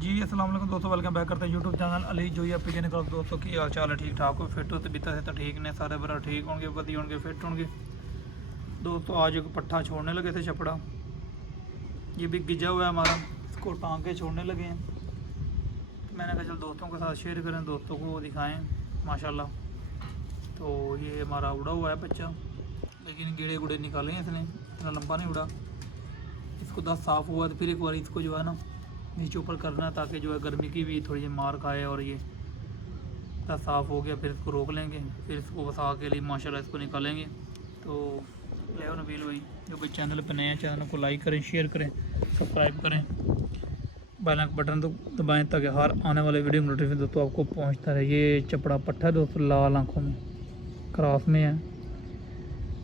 जी अस्सलाम वालेकुम दोस्तों, वेलकम बैक करते हैं यूट्यूब चैनल अली जोई अपी के निकल। दोस्तों की हाल चाल है? ठीक ठाक हो? फिट हो तो बीता से तो ठीक ने सारे बरा ठीक होंगे, वधी होंगे, फिट होंगे। दोस्तों आज एक पट्ठा छोड़ने लगे थे छपड़ा, ये भी गिजा हुआ है हमारा, इसको टांग के छोड़ने लगे हैं। तो मैंने कहा चल दोस्तों के साथ शेयर करें, दोस्तों को दिखाएं माशाल्लाह। तो ये हमारा उड़ा हुआ है बच्चा, लेकिन कीड़े गुड़े निकाले हैं इसने, इतना लंबा नहीं उड़ा। इसको 10 साफ़ हुआ तो फिर एक बार इसको जो है ना नीचे ऊपर करना है, ताकि जो है गर्मी की भी थोड़ी मार खाए। और ये साफ़ हो गया फिर इसको रोक लेंगे, फिर इसको वसा के लिए माशाल्लाह इसको निकालेंगे। तो ले नबील भाई, जो कोई चैनल पर नए हैं चैनल को लाइक करें, शेयर करें, सब्सक्राइब करें, बेल बटन तो दबाएं ताकि हर आने वाले वीडियो नोटिफिकेशन दोस्तों आपको पहुंचता रहे। ये चपड़ा पट्ठा दोस्तों लाल आँखों में क्रॉस में है।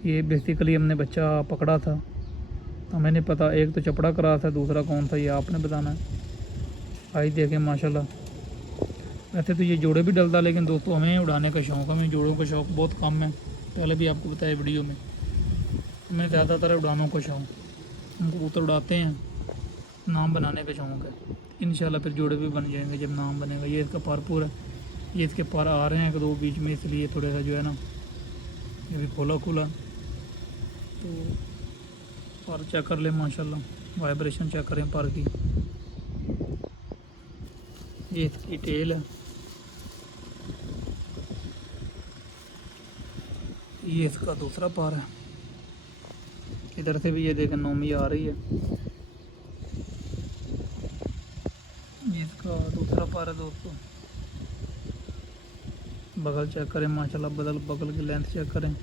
ये बेसिकली हमने बच्चा पकड़ा था, हमें नहीं पता एक तो चपड़ा क्रॉस है, दूसरा कौन सा ये आपने बताना है। आई देखें माशाल्लाह, वैसे तो ये जोड़े भी डलता, लेकिन दोस्तों हमें उड़ाने का शौक़ है, हमें जोड़ों का शौक़ बहुत कम है। पहले भी आपको बताया वीडियो में, हमें ज़्यादातर उड़ानों का शौक़, हम कबूतर उड़ाते हैं, नाम बनाने का शौक़ है। इंशाल्लाह फिर जोड़े भी बन जाएंगे जब नाम बनेगा। ये इसका पारपुर है, ये इसके पार आ रहे हैं एक दो बीच में, इसलिए थोड़ा सा जो है ना ये भी खोला खुला। तो पर चेक कर ले माशाल्लाह, वाइब्रेशन चेक करें पर की। ये इसकी टेल है, ये इसका दूसरा पार है। इधर से भी ये देखें नोमी आ रही है, ये इसका दूसरा पार है दोस्तों। बगल चेक करें माशाल्लाह, बगल की लेंथ चेक करें।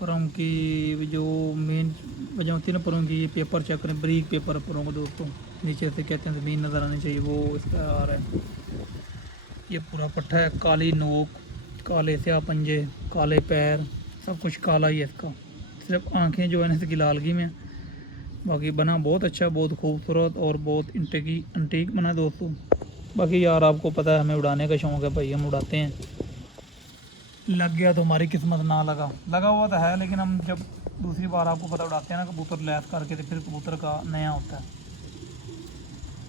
परों की जो मेन वजह होती है ना परों की, ये पेपर चेक करें, ब्रीक पेपर परों को दोस्तों, नीचे से कहते हैं ज़मीन नज़र आनी चाहिए, वो इसका आ रहा है। ये पूरा पट्ठा है, काली नोक, काले स्याह पंजे, काले पैर, सब कुछ काला ही है इसका। सिर्फ आंखें जो है ना इसकी लालगी में। बाकी बना बहुत अच्छा, बहुत खूबसूरत और बहुत इंटीक बना दोस्तों। बाकी यार आपको पता है हमें उड़ाने का शौक़ है भाई, हम उड़ाते हैं। लग गया तो हमारी किस्मत, ना लगा हुआ तो है, लेकिन हम जब दूसरी बार आपको पता उड़ाते हैं ना कबूतर लैस करके, तो फिर कबूतर का नया होता है।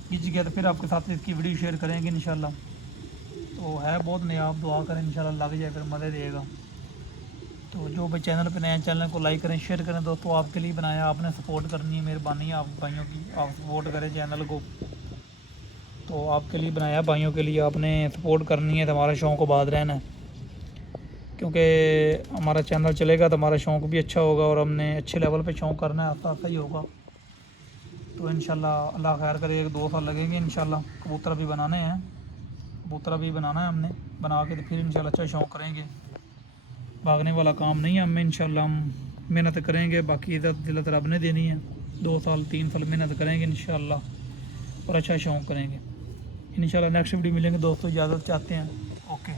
खींच गया तो फिर आपके साथ इसकी वीडियो शेयर करेंगे इंशाल्लाह। तो है बहुत नया, आप दुआ करें इंशाल्लाह लग जाए, फिर मज़े देगा। तो जो भाई चैनल पे नए चैनल को लाइक करें, शेयर करें दोस्तों, आपके लिए बनाया, आपने सपोर्ट करनी है, मेहरबानी है आप भाइयों की, आप सपोर्ट करें चैनल को। तो आपके लिए बनाया भाइयों के लिए, आपने सपोर्ट करनी है तो हमारा शौक़ आबाद रहना है, क्योंकि हमारा चैनल चलेगा तो हमारा शौक़ भी अच्छा होगा, और हमने अच्छे लेवल पे शौक़ करना है, आस्ता आस्ता ही होगा। तो इंशाल्लाह अल्लाह खैर करे, 1-2 साल लगेंगे इंशाल्लाह। कबूतर भी बनाने हैं, कबूतर भी बनाना है हमने, बना के तो फिर इंशाल्लाह अच्छा शौक़ करेंगे। भागने वाला काम नहीं है हमें, इंशाल्लाह हम मेहनत करेंगे। बाकी इज़्ज़त जिल्लत रब ने देनी है, 2 साल 3 साल मेहनत करेंगे इंशाल्लाह, और अच्छा शौक़ करेंगे इंशाल्लाह। नेक्स्ट वीडियो मिलेंगे दोस्तों, इजाज़त चाहते हैं, ओके।